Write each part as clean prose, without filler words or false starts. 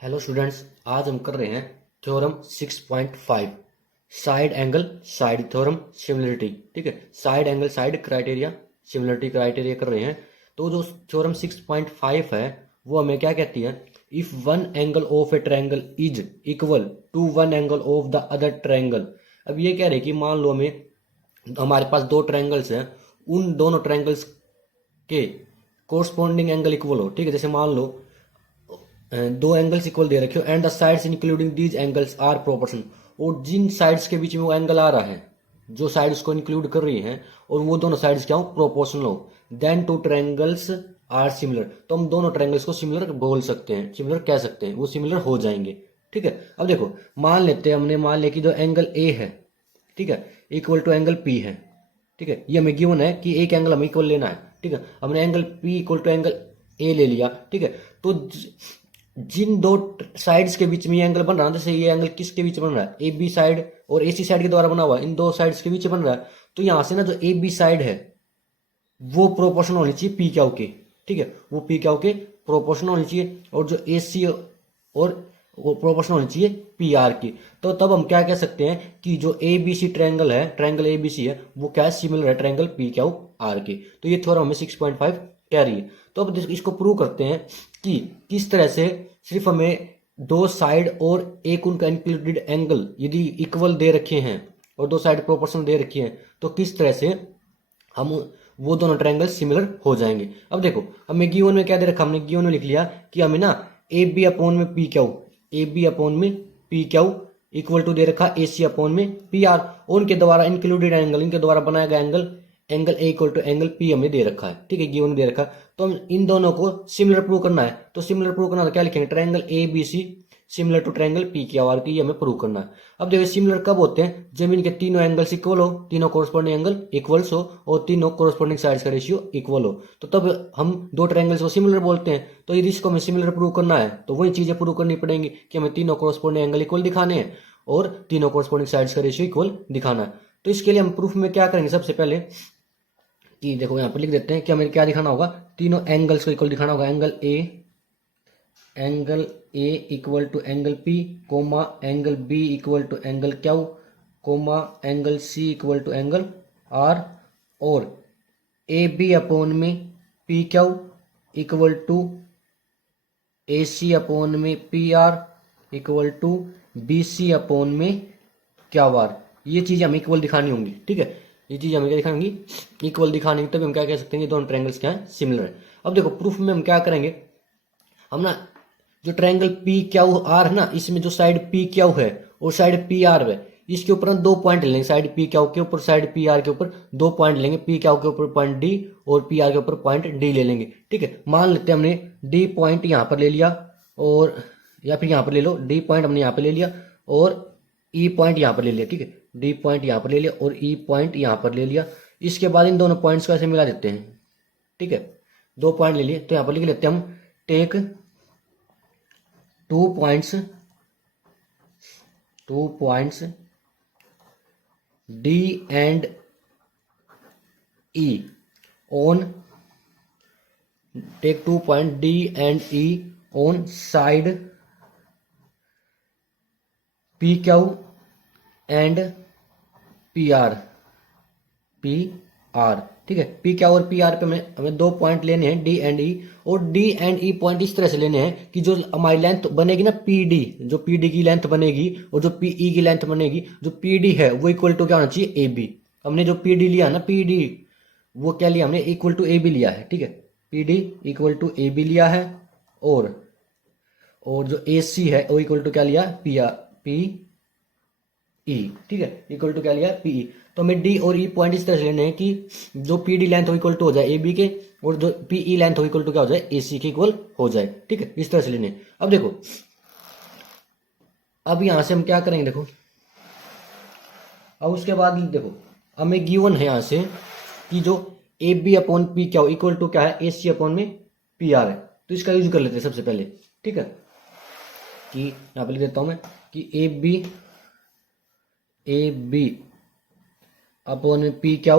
Hello students, आज हम कर रहे हैं theorem 6.5 side angle side theorem similarity. ठीक है, side angle side criteria similarity criteria कर रहे हैं। तो जो थ्योरम 6.5 है वो हमें क्या कहती है? If one angle of a triangle is equal to one angle of the other triangle. अब ये कह रहे कि मान लो हमारे पास दो ट्रायंगल्स हैं, उन दोनों ट्रायंगल्स के कोरस्पॉन्डिंग एंगल इक्वल हो। ठीक है, जैसे मान लो दो एंगल्स इक्वल दे रखे हो and the sides including these angles are proportion. और जिन साइड्स के बीच में वो एंगल आ रहा है, जो साइड्स को इंक्लूड कर रही हैं, और वो दोनों साइड्स क्या हो? प्रोपोर्शनल हो। Then two triangles are similar. तो हम दोनों ट्रायंगल्स को सिमिलर बोल सकते हैं, सिमिलर कह सकते हैं, वो सिमिलर हो जाएंगे। ठीक है, अब देखो मान लेते हैं, हमने मान लिया कि जो एंगल ए है, ठीक है, इक्वल टू एंगल पी है। ठीक है, ये हमें गिवन है कि एक एंगल हमें इक्वल लेना है। ठीक है, हमने angle P equal to angle A ले लिया। ठीक है, तो जिन दो साइड्स के बीच में ये एंगल बन रहा है, जैसे ये एंगल किसके बीच बन रहा है? ए बी साइड और ए सी साइड के द्वारा बना हुआ है, इन दो साइड्स के बीच बन रहा है। तो यहां से ना जो ए बी साइड है वो प्रोपोर्शनल होनी चाहिए पी क्यू के। ठीक है, वो पी क्यू के प्रोपोर्शनल होनी चाहिए, और जो ए सी और वो प्रोपोर्शनल होनी चाहिए पी आर की। तो तब हम क्या कह सकते हैं कि जो ए बी सी ट्रायंगल है, ट्रायंगल ए बी सी है, वो क्या सिमिलर है ट्रायंगल पी क्यू आर के। तो ये थ्योरम हमें 6.5 कह रही है। तो अब इसको प्रूव करते हैं कि किस तरह से सिर्फ हमें दो साइड और एक उनका इंक्लूडेड एंगल यदि इक्वल दे रखे हैं और दो साइड प्रोपोर्शनल दे रखी हैं, तो किस तरह से हम वो दोनों ट्रायंगल सिमिलर हो जाएंगे। अब देखो हमें गिवन में क्या दे रखा? हमने गिवन में लिख लिया कि हमें ना ए बी अपॉन में P Q, A B upon में पी क्यू इक्वल टू दे रखा ए सी अपॉन में पी आर। उनके द्वारा इंक्लूडेड एंगल, इनके द्वारा बनाया गया angle, angle A equal to angle P हमें दे रखा है। ठीक है, गिवन में दे रखा है। तो हम इन दोनों को सिमिलर प्रूव करना है। तो सिमिलर प्रूव करना तो क्या लिखेंगे? Triangle A B C similar to triangle P Q R की, हमें प्रूव करना है। अब देखिए सिमिलर कब होते हैं? जब इनके तीनों एंगल्स इक्वल हो, तीनों कोरस्पॉन्डिंग एंगल इक्वल्स हो और तीनों कोरस्पॉन्डिंग साइड्स का रेशियो इक्वल हो, तो तब हम दो ट्रायंगल्स को सिमिलर बोलते हैं। तो यदि इसको हमें सिमिलर प्रूव करना है तो वही चीजें प्रूव करनी पड़ेंगी कि हमें तीनों कोरस्पॉन्डिंग एंगल इक्वल दिखाने हैं और तीनों कोरस्पॉन्डिंग साइड्स का रेशियो इक्वल दिखाना है। तो इसके लिए हम प्रूफ में क्या करेंगे? सबसे पहले कि देखो यहाँ पर लिख देते हैं कि हमें क्या दिखाना होगा? तीनों एंगल्स को इक्वल दिखाना होगा। Angle A equal to angle P, comma angle B equal to angle Q, comma angle C equal to angle R, और ए बी अपॉन में P Q equal to A C upon में P R equal to B C upon में क्या are. ये चीज हमें equal दिखानी होंगी। ठीक है, ये चीज हमें क्या दिखानी होंगी? इक्वल दिखानी होंगी, तभी हम क्या कह सकते हैं कि दोनों ट्रायंगल्स क्या है? सिमिलर है। अब देखो प्रूफ में हम क्या करेंगे? हम ना जो ट्रायंगल पी क्यू आर है ना, इसमें जो साइड पी क्यू है और साइड पी आर है, इसके ऊपर हम दो पॉइंट लेंगे। साइड पी क्यू के ऊपर, साइड पी आर के ऊपर दो पॉइंट लेंगे। पी क्यू के ऊपर पॉइंट डी और पी आर के ऊपर पॉइंट डी ले लेंगे। ठीक है, मान लेते हैं हमने डी पॉइंट यहां पर ले लिया, और या फिर यहां पर ले लो, डी पॉइंट हमने यहां पर ले लिया और ई पॉइंट यहां पर ले लिया। ठीक है, डी पॉइंट यहां पर ले लिया और ई पॉइंट यहां पर ले लिया। इसके बाद इन दोनों पॉइंट्स को ऐसे मिला देते हैं। ठीक है, दो पॉइंट ले लिए तो यहां पर लिख लेते हैं हम take 2 points D and E on, take 2 point D and E on side P Q and P R. ठीक है, पी क्यू और पी आर पे हमें दो पॉइंट लेने हैं डी एंड ई, और डी एंड ई पॉइंट इस तरह से लेने हैं कि जो हमारी लेंथ बनेगी ना पी डी, जो पी डी की लेंथ बनेगी और जो पी ई की लेंथ बनेगी, जो पी डी है वो इक्वल टू क्या होना चाहिए? A B. हमने जो पी डी लिया ना, पी डी वो क्या लिया हमने? इक्वल टू ए बी लिया है। ठीक है, P D equal to A B लिया है, और जो ए सी है वो इक्वल टू क्या लिया? P E. ठीक है, इक्वल टू क्या लिया? P E. तो हमें डी और ई पॉइंट इस तरह से लेने हैं कि जो पी डी लेंथ हो इक्वल टू हो जाए ए बी के, और जो पी ई लेंथ हो इक्वल टू क्या हो जाए? ए सी के इक्वल हो जाए। ठीक है, इस तरह से लेने। अब देखो, अब यहां से हम क्या करेंगे? देखो अब उसके बाद देखो हमें गिवन है यहां से कि जो ए बी अपॉन पी क्या इक्वल टू क्या है? ए सी अपॉन में पी आर है। तो इसका यूज कर लेते हैं सबसे पहले। ठीक है, कि यहां पर लिख देता हूं मैं कि ए बी अपॉन में पी क्यू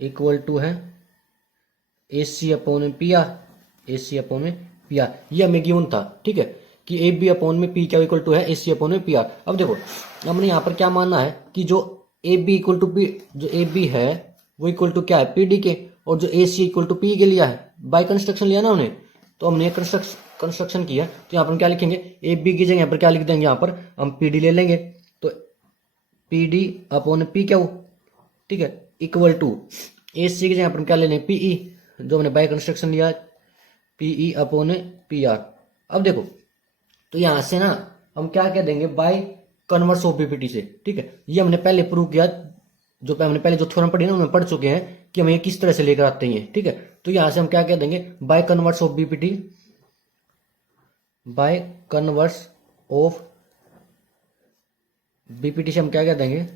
इक्वल टू है ए सी अपॉन में P are, A C upon में पी आर, ये हमें गिवन था, ठीक है, कि ए बी अपॉन में पी क्या इक्वल टू है ए सी अपॉन में पी आर। अब देखो हमने यहाँ पर क्या मानना है कि जो A B equal to P, जो ए बी है वो इक्वल टू क्या है पी डी के, और जो ए सी इक्वल टू पी के लिया है, बाय कंस्ट्रक्शन लिया ना उन्हें, तो हमने कंस्ट्रक्शन किया, तो यहाँ पर हम क्या लिखेंगे, ए बी की जगह यहाँ पर क्या लिख देंगे, यहाँ पर हम पी डी ले लेंगे, तो पी डी अपॉन पी क्या, ठीक है, इक्वल टू ए सी की जगह पर हम क्या ले लेंगे पीई, जो हमने बाय कंस्ट्रक्शन लिया पीई अपॉन पी आर। अब देखो तो यहां से ना हम क्या कह देंगे, बाय कन्वर्स ऑफ बीपीटी से, ठीक है, ये हमने पहले प्रूव किया, जो हमने पहले जो थ्योरम पढ़ी ना उनमें पढ़ चुके हैं कि हम ये किस तरह से लेकर आते हैं, ठीक है। तो यहां से हम क्या कह देंगे, by converse of BPT, by converse of BPT से हम क्या कह देंगे,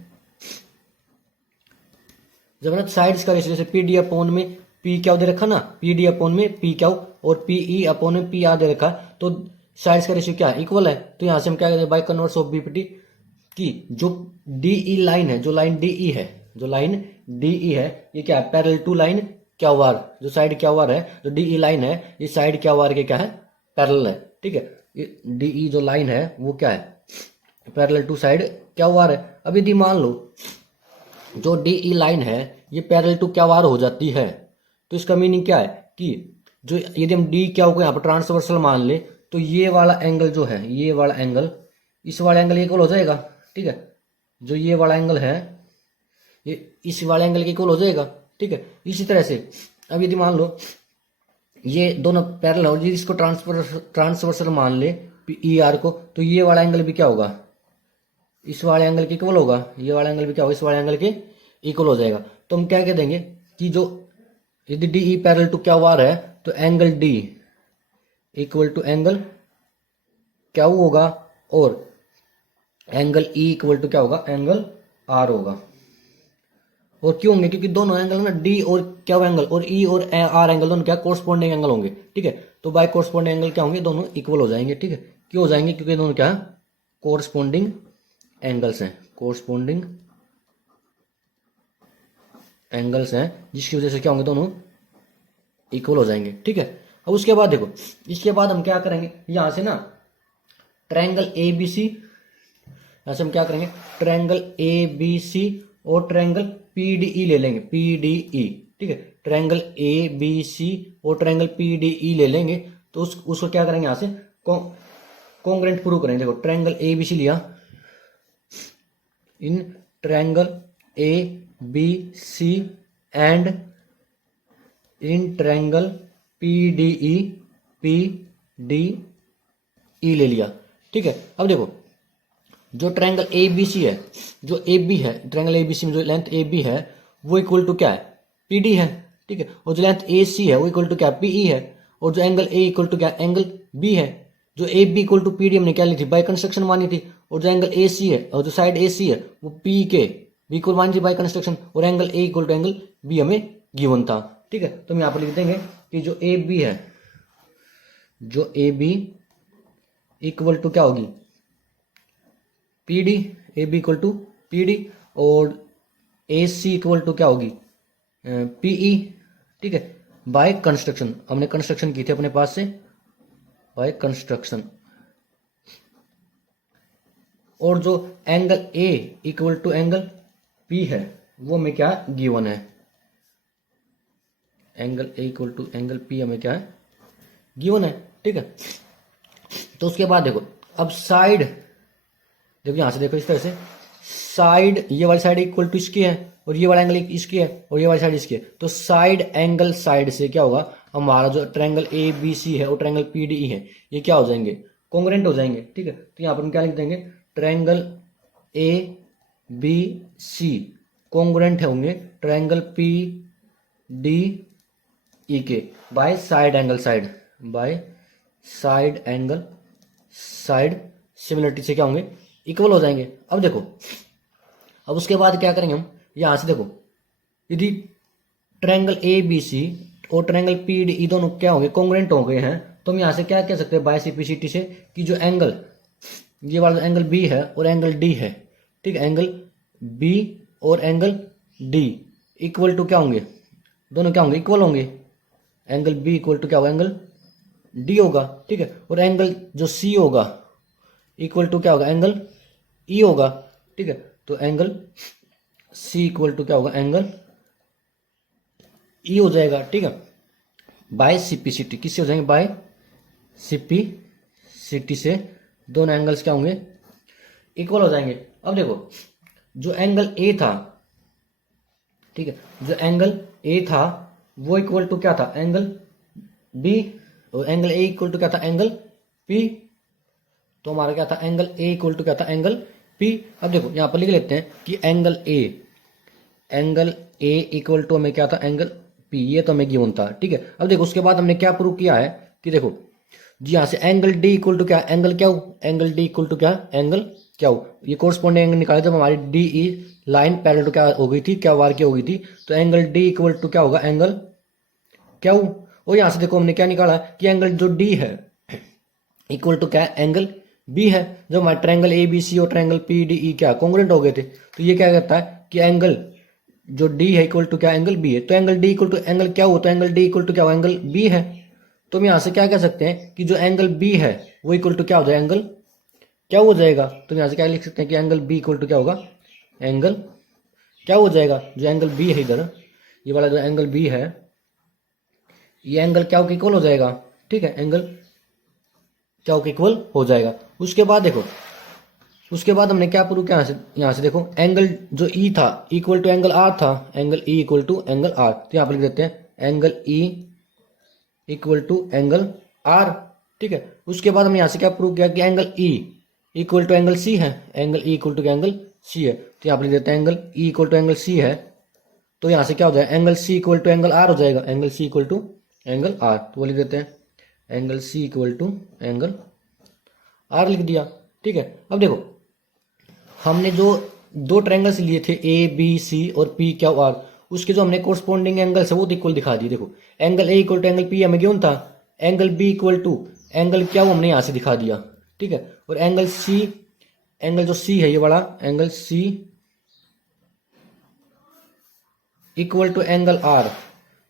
जब ना साइड्स का रेशियो जैसे पी डी अपॉन में पी क्या दे रखा ना, पी डी अपॉन में पी क्या और पी ई अपॉन में पी आर दे रखा, तो साइड्स का रेशियो क्या है इक्वल है, तो यहां से हम क्या कहते हैं बाय कन्वर्स ऑफ बीपीटी की जो डीई लाइन है, जो लाइन डीई है, जो लाइन डीई है ये क्या है पैरेलल टू लाइन क्या वार, जो साइड क्या वार है, जो डीई लाइन है ये साइड क्या वार के क्या है पैरेलल है, ठीक है, ये डीई जो लाइन है वो क्या है पैरेलल टू साइड क्या वार है। अब यदि मान लो जो डीई लाइन है ये पैरेलल टू क्या वार हो जाती है, तो इसका मीनिंग क्या है कि जो यदि हम डी क्या को यहाँ पर ट्रांसवर्सल मान ले, तो ये वाला एंगल जो है, ये वाला एंगल इस वाले एंगल इक्वल हो जाएगा, ठीक है, जो ये वाला एंगल है ये इस वाले एंगल के इक्वल हो जाएगा, ठीक है। इसी तरह से अब यदि मान लो ये दोनों पैरेलल हो, इसको ट्रांसवर्सल मान ले ई आर को, तो ये वाला एंगल भी क्या होगा इस वाले एंगल के इक्वल होगा, ये वाला एंगल भी क्या होगा इस वाले एंगल के इक्वल हो जाएगा। तो हम क्या कह देंगे कि जो यदि डी ई पैरेलल टू क्या वार है, तो angle D equal to angle क्या होगा, और एंगल ई इक्वल टू क्या होगा एंगल आर होगा। और क्यों होंगे, क्योंकि दोनों एंगल ना डी और क्या एंगल और ई और आर एंगल दोनों क्या कोरस्पॉन्डिंग एंगल होंगे, ठीक है। तो बाय कोरस्पॉन्डिंग एंगल क्या होंगे, दोनों इक्वल हो जाएंगे, ठीक है। क्यों हो जाएंगे, क्योंकि दोनों क्या कोरस्पॉन्डिंग एंगल्स हैं, कोरस्पॉन्डिंग एंगल्स हैं, जिसकी वजह से क्या होंगे दोनों इक्वल हो जाएंगे, ठीक है। अब उसके बाद देखो, इसके बाद हम क्या करेंगे, यहां से ना ट्रायंगल ए बी सी, यहां से हम क्या करेंगे ट्रायंगल ए बी सी और ट्रायंगल पी डी ई ले लेंगे, पी डी ई, ठीक है। ट्रायंगल ए बी सी और ट्रायंगल पी डी ई ले लेंगे, तो उसको क्या करेंगे यहां से कॉन्ग्रेंट प्रूव करेंगे। देखो ट्रायंगल ए बी सी लिया, in triangle A B C and in triangle P D E ले लिया, ठीक है। अब देखो जो ट्रायंगल ए बी सी है, जो ए बी है, ट्रायंगल ए बी सी में जो लेंथ ए बी है वो इक्वल टू क्या है पी डी है, ठीक है। और जो लेंथ ए सी है वो इक्वल टू क्या पी ई है, और जो एंगल ए इक्वल टू क्या एंगल बी है। जो A B equal to P D हमने क्या ली थी बाय कंस्ट्रक्शन मानी थी, और जो एंगल ए सी है और जो साइड ए सी है वो पी के बी इक्वल मानी थी बाय कंस्ट्रक्शन, और angle A equal to angle B हमें गिवन था, ठीक है। तो हम यहाँ पर लिख देंगे कि जो ए बी है, जो ए बी इक्वल टू क्या होगी P D, A B equal to P D, और ए सी इक्वल टू क्या होगी पीई, ठीक है, बाय कंस्ट्रक्शन। हमने कंस्ट्रक्शन की थी अपने पास से बाय कंस्ट्रक्शन। और जो angle A equal to angle P है वो हमें क्या गिवन है, angle A equal to angle P हमें क्या है गिवन है, ठीक है। तो उसके बाद देखो अब साइड, देखो यहां से देखो इस तरह से साइड, ये वाली साइड इक्वल टू इसकी है और ये वाला एंगल इसकी है और ये वाली साइड इसकी है, तो साइड एंगल साइड से क्या होगा हमारा जो ट्रायंगल ए बी सी है और ट्रायंगल पी डी ई है ये क्या हो जाएंगे कॉन्ग्रेंट हो जाएंगे, ठीक है। तो यहाँ पर हम क्या लिख देंगे triangle A B C congruent होंगे ट्रायंगल पी डी ई के by side angle side, by side angle side similarity से क्या होंगे इक्वल हो जाएंगे। अब देखो अब उसके बाद क्या करेंगे हम, यहां से देखो यदि ट्रायंगल ए बी सी और ट्रायंगल पी डी ई दोनों क्या होंगे कॉन्ग्रेंट हो गए हैं, तो हम यहां से क्या कह सकते हैं बाय सिम्प्लिसिटी से कि जो एंगल ये वाला एंगल बी है और एंगल डी है, ठीक है, एंगल बी और एंगल डी इक्वल टू क्या होंगे, दोनों क्या होंगे इक्वल होंगे। एंगल बी इक्वल टू क्या होगा एंगल डी होगा, ठीक है। और एंगल जो सी होगा इक्वल टू क्या होगा, एंगल ई होगा, ठीक है। तो एंगल सी इक्वल टू क्या होगा, एंगल ई हो जाएगा, ठीक है। बाय सीपीसीटी, किससे हो जाएंगे, बाय सीपीसीटी से दोनों एंगल्स क्या होंगे, इक्वल हो जाएंगे। अब देखो जो एंगल ए था, ठीक है, जो एंगल ए था वो इक्वल टू क्या था, एंगल बी, और एंगल ए इक्वल टू क्या था, एंगल पी। तो हमारा क्या था, एंगल ए इक्वल टू क्या था, एंगल पी। अब देखो यहां पर लिख लेते हैं कि एंगल ए इक्वल टू हमें क्या था, एंगल पी, ये तो हमें गिवन था, ठीक है। अब देखो उसके बाद हमने क्या प्रूव किया है कि देखो जी यहां से एंगल डी इक्वल टू क्या, एंगल क्या हो, एंगल डी इक्वल टू क्या, एंगल क्या हो, ये कोरस्पॉन्डिंग एंगल निकाले जब हमारी D E line parallel to क्या हो गई थी, क्या वार की हो गई थी। तो एंगल डी इक्वल टू क्या होगा, एंगल क्या हो। और यहां से देखो हमने क्या निकाला कि एंगल जो डी है इक्वल टू क्या, एंगल बी है। जब हमारे ट्रायंगल ए बी सी और ट्रायंगल पी डी ई क्या कॉन्ग्रुएंट हो गए थे, तो ये क्या कहता है कि एंगल जो डी है इक्वल टू क्या, एंगल बी है। तो angle D equal to angle क्या हो, तो एंगल डी इक्वल टू क्या हो, एंगल बी है। तो हम यहां से क्या कह सकते हैं कि जो एंगल बी है वो इक्वल टू क्या हो जाएगा, एंगल क्या हो जाएगा। तो यहां से क्या लिख सकते हैं कि एंगल बी इक्वल टू क्या होगा, एंगल क्या हो जाएगा, जो एंगल बी है इधर, ये वाला जो एंगल बी है ये एंगल क्या हो इक्वल हो जाएगा, ठीक है, एंगल क्या हो इक्वल हो जाएगा। उसके बाद देखो उसके बाद हमने क्या प्रूव किया, यहां से देखो एंगल जो ई था इक्वल टू एंगल आर था, angle E equal to angle R. तो यहां पर लिख देते हैं angle E equal to angle R, ठीक है। उसके बाद हम यहां से क्या प्रूव किया कि angle E equal to angle C है, angle E equal to angle C है। तो यहां पर लिख देते हैं angle E equal to angle C है। तो यहां से क्या हो जाएगा, angle C equal to angle R हो जाएगा, angle C equal to angle R. तो वो लिख देते हैं angle C equal to angle R लिख दिया, ठीक है। अब देखो हमने जो दो ट्रायंगल्स लिए थे ए बी सी और पी क्यू आर, उसके जो हमने कोरस्पॉन्डिंग एंगल्स है वो इक्वल दिखा दिए। देखो angle A equal to angle P हमें गिवन था, angle B equal to angle क्या हमने यहां से दिखा दिया, ठीक है। और एंगल सी, एंगल जो सी है ये बड़ा angle C equal to angle R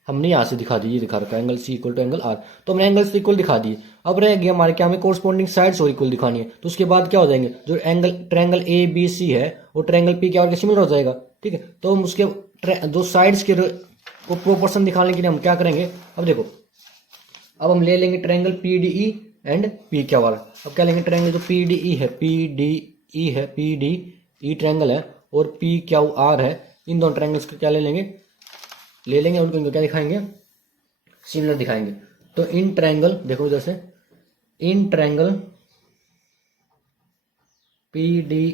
हमने यहां से दिखा दी, ये दिखा रखा है angle C equal to angle R. तो हमने एंगल से इक्वल दिखा दिए। अब रह गया हमारे क्या, हमें कोरस्पॉन्डिंग साइड्स और इक्वल दिखानी है। तो उसके बाद क्या हो जाएंगे, जो angle triangle A B C है वो ट्रायंगल पी क्या और सिमिलर हो जाएगा, ठीक है। तो हम उसके जो साइड्स के को प्रोपोर्शन दिखाने के लिए हम क्या करेंगे, अब देखो अब हम ले लेंगे triangle P D E and P Q are. अब क्या लेंगे, ट्रायंगल जो पी डी ई है, पी डी ई है, पी डी ई ट्रायंगल है और पी क्यू आर है, इन दोनों ट्रायंगल्स को क्या ले लेंगे उनको क्या दिखाएंगे, सिमिलर दिखाएंगे। तो इन ट्रायंगल देखो जैसे इन triangle P D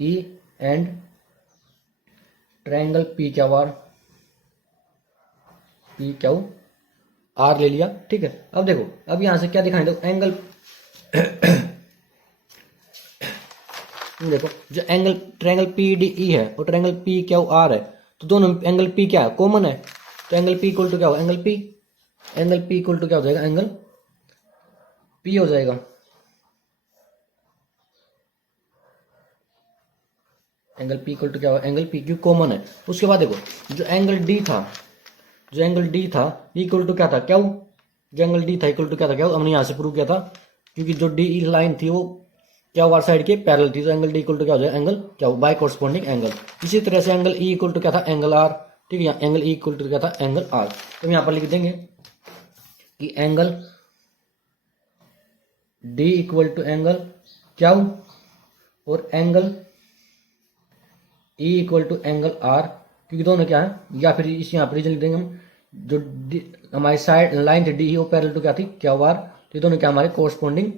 E and triangle P Q are ले लिया, ठीक है। अब देखो अब यहां से क्या दिखाएंगे, देखो एंगल देखो जो एंगल ट्रायंगल पी डी ई है और ट्रायंगल पी क्यू आर है, तो दोनों एंगल पी क्या है, कॉमन है। तो एंगल पी इक्वल टू क्या होगा, एंगल पी इक्वल टू क्या हो जाएगा, एंगल पी हो जाएगा। एंगल पी इक्वल टू क्या होगा, एंगल पी, क्यों कॉमन है। उसके बाद देखो जो एंगल डी था इक्वल टू क्या था, क्या जो एंगल डी था इक्वल टू क्या था, क्या हमने यहां से प्रूव किया था, क्योंकि जो डी ई लाइन थी वो क्या वार साइड के पैरेलल थी। तो एंगल डी इक्वल टू क्या हो जाएगा, एंगल क्या बाय कोरस्पॉन्डिंग एंगल। इसी तरह से एंगल ई इक्वल टू क्या था, एंगल आर, ठीक है। एंगल ई इक्वल टू क्या था, एंगल आर। तो हम यहां पर लिख देंगे कि angle D equal to angle क्या और angle E equal to angle R, क्योंकि दोनों क्या है, या फिर इस यहाँ पर रीजन लिख देंगे हम, जो हमारी साइड लाइन थी डी वो पैरेलल टू क्या थी, क्या आर। तो ये दोनों क्या हमारे कोरस्पॉन्डिंग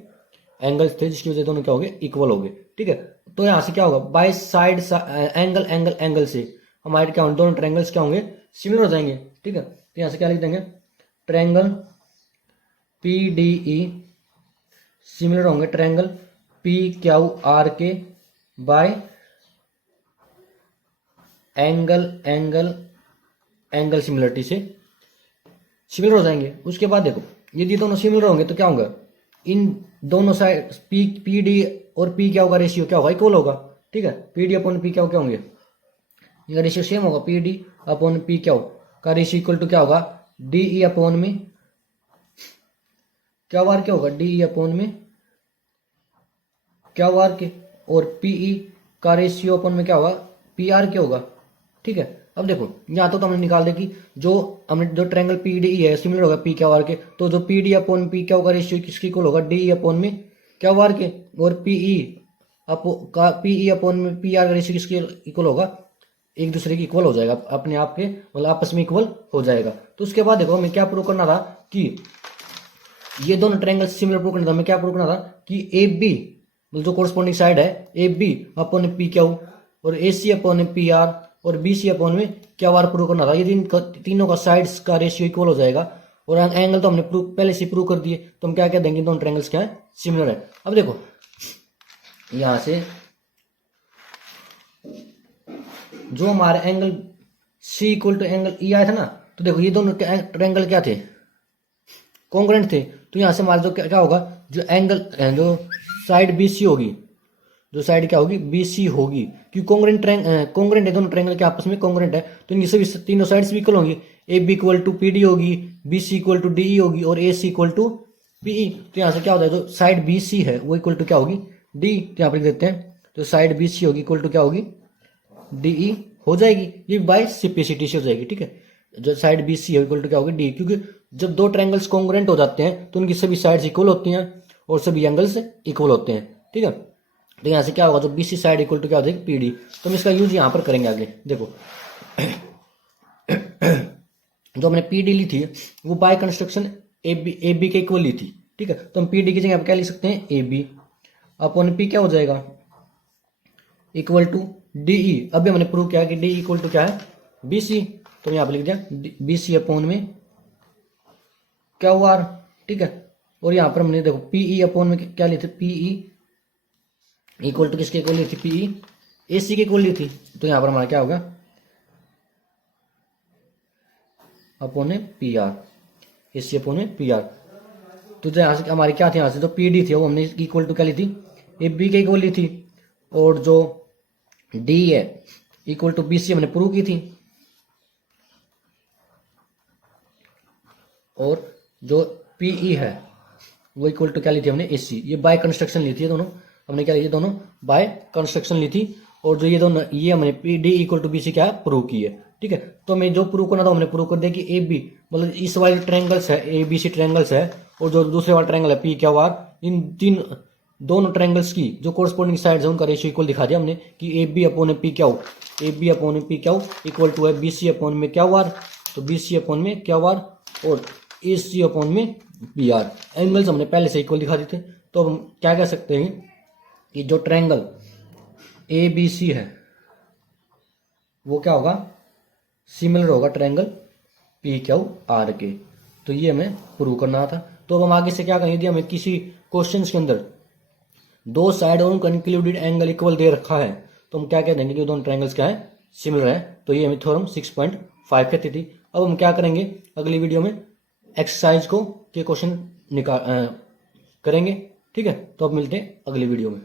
एंगल्स थे, जिसकी वजह दोनों क्या हो गए, इक्वल हो गए, ठीक है। तो यहां से क्या होगा, बाय साइड एंगल से हमारे क्या होंगे, दोनों ट्रायंगल्स क्या होंगे, सिमिलर हो जाएंगे, ठीक है। तो यहां से क्या लिख देंगे, triangle P D E similar होंगे ट्रायंगल पी क्यू आर के बाय एंगल सिमिलरिटी से सिमिलर हो जाएंगे। उसके बाद देखो यदि दोनों सिमिलर होंगे तो क्या होगा, इन दोनों साइड पी डी और पी क्या होगा, रेशियो क्या होगा, इक्वल होगा, ठीक है। पी डी अपॉन पी क्या होंगे, इनका रेशियो सेम होगा, पी डी अपॉन पी क्या का रेशियो इक्वल टू क्या होगा, डी ई अपॉन में क्या वार क्या होगा, डी ई अपॉन में क्या वार के, और पीई का रेशियो अपन में क्या होगा, पी आर क्या होगा। ठीक है, अब देखो यहाँ तो हमने निकाल दे कि जो हमने जो ट्रायंगल पी डी है सिमिलर होगा पी क्या वार के, तो जो पी डी अपॉन पी क्या होगा रेशियो किसकी इक्वल होगा, डी अपॉन में क्या वार के, और पीई अपॉन में पी आर का रेशियो किसकी इक्वल होगा, एक दूसरे की इक्वल हो जाएगा, अपने आप के मतलब आपस में इक्वल हो जाएगा। तो उसके बाद देखो हमें क्या प्रूव करना था कि ये दोनों ट्रायंगल सिमिलर प्रूव करना था, हमें क्या प्रूव करना था कि ए बी मतलब जो कोरस्पॉन्डिंग साइड है A B upon P Q और A C upon P R और बी सी अपॉन में क्या वार प्रूव करना था। ये तीनों का साइड्स का रेशियो इक्वल हो जाएगा, और एंगल तो हमने प्रूव पहले से प्रूव कर दिए, तो हम क्या कह देंगे दोनों ट्रायंगल्स क्या है, सिमिलर है। अब देखो यहां से जो हमारे angle C equal to angle E आया था ना, तो देखो ये दोनों ट्रायंगल क्या थे, कॉन्ग्रेंट थे। तो यहां से हमारा जो क्या होगा, जो एंगल जो साइड बी सी होगी, जो साइड क्या होगी बी सी होगी, क्योंकि कॉन्ग्रेंट है दोनों ट्रायंगल के आपस में कॉन्ग्रेंट है, तो इनकी सभी तीनों साइड्स भी इक्वल होंगी। A B equal to P D होगी, B C equal to D E होगी और A C equal to P E. तो यहाँ से क्या होता है, जो साइड बी सी है वो इक्वल टू क्या होगी, डी। तो यहाँ पर लिख देते हैं, तो साइड बी सी होगी इक्वल टू क्या होगी, डीई हो जाएगी, ये बाय सिंप्लिसिटी से हो जाएगी। ठीक है, जो साइड बी सी है इक्वल टू क्या होगी, डी, क्योंकि जब दो ट्रायंगल्स कॉन्ग्रुएंट हो जाते हैं तो उनकी सभी साइड्स इक्वल होती हैं और सभी एंगल्स इक्वल होते हैं। ठीक है, तो यहाँ से क्या होगा, जो B C side equal to क्या हो जाएगी, पी डी। तो हम इसका यूज यहाँ पर करेंगे आगे। देखो जो हमने पी डी ली थी वो बाय कंस्ट्रक्शन ए बी के इक्वल ली थी। ठीक है, तो हम पी डी की जगह क्या लिख सकते हैं, ए बी अपॉन पी क्या हो जाएगा, इक्वल टू डीई। अभी हमने प्रूव किया कि डी इक्वल टू क्या है, बी सी। तो यहाँ पे लिख दिया बी सी अपॉन में क्या हुआ, ठीक है। और यहाँ पर हमने देखो पीई अपॉन में क्या ली थी, पीई इक्वल टू किसके इक्वल ली थी, पीई ए सी के इक्वल ली थी। तो यहाँ पर हमारा क्या होगा, upon P are, A C upon P are. तो यहाँ से हमारी क्या थी, यहाँ से जो पी डी थी वो हमने इक्वल टू क्या ली थी, ए बी के इक्वल ली थी, और जो डी है इक्वल टू बी सी हमने प्रूव की थी, और जो पीई है वो इक्वल टू क्या ली थी हमने, ए सी। ये बाय कंस्ट्रक्शन ली थी दोनों, हमने क्या ली थी, दोनों बाय कंस्ट्रक्शन ली थी। और जो ये दोनों ये हमने P D equal to B C क्या प्रूव की है। ठीक है, तो मैं जो प्रूव करना था हमने प्रूव कर दिया कि ए बी मतलब इस वाले ट्रायंगल्स है, ए बी सी ट्रायंगल्स है, और जो दूसरे वाला ट्रायंगल है पी क्या आर, इन तीन दोनों ट्रायंगल्स की जो कोरस्पोंडिंग साइड्स है उनका रेशियो इक्वल दिखा दिया हमने कि ए बी अपॉन पी क्या हो, ए बी अपॉन पी क्या हो इक्वल टू है बी सी अपॉन में क्या आर, तो बी सी अपॉन में क्या आर और ए सी अपॉन में बी आर। एंगल्स हमने पहले से इक्वल दिखा दिए थे। तो हम क्या कह सकते हैं कि जो ट्रायंगल ए बी सी है वो क्या होगा, सिमिलर होगा ट्रायंगल पी क्यू आर के। तो ये हमें प्रूव करना था। तो अब हम आगे से क्या करेंगे, यदि हमें किसी क्वेश्चंस के अंदर दो साइड और उनका इंक्लूडेड एंगल इक्वल दे रखा है तो हम क्या कह देंगे कि दोनों ट्रायंगल्स क्या है, सिमिलर है। तो ये हमें थ्योरम 6.5 कहती थी। अब हम क्या करेंगे, अगली वीडियो में एक्सरसाइज को के क्वेश्चन करेंगे। ठीक है, तो अब मिलते हैं अगली वीडियो में।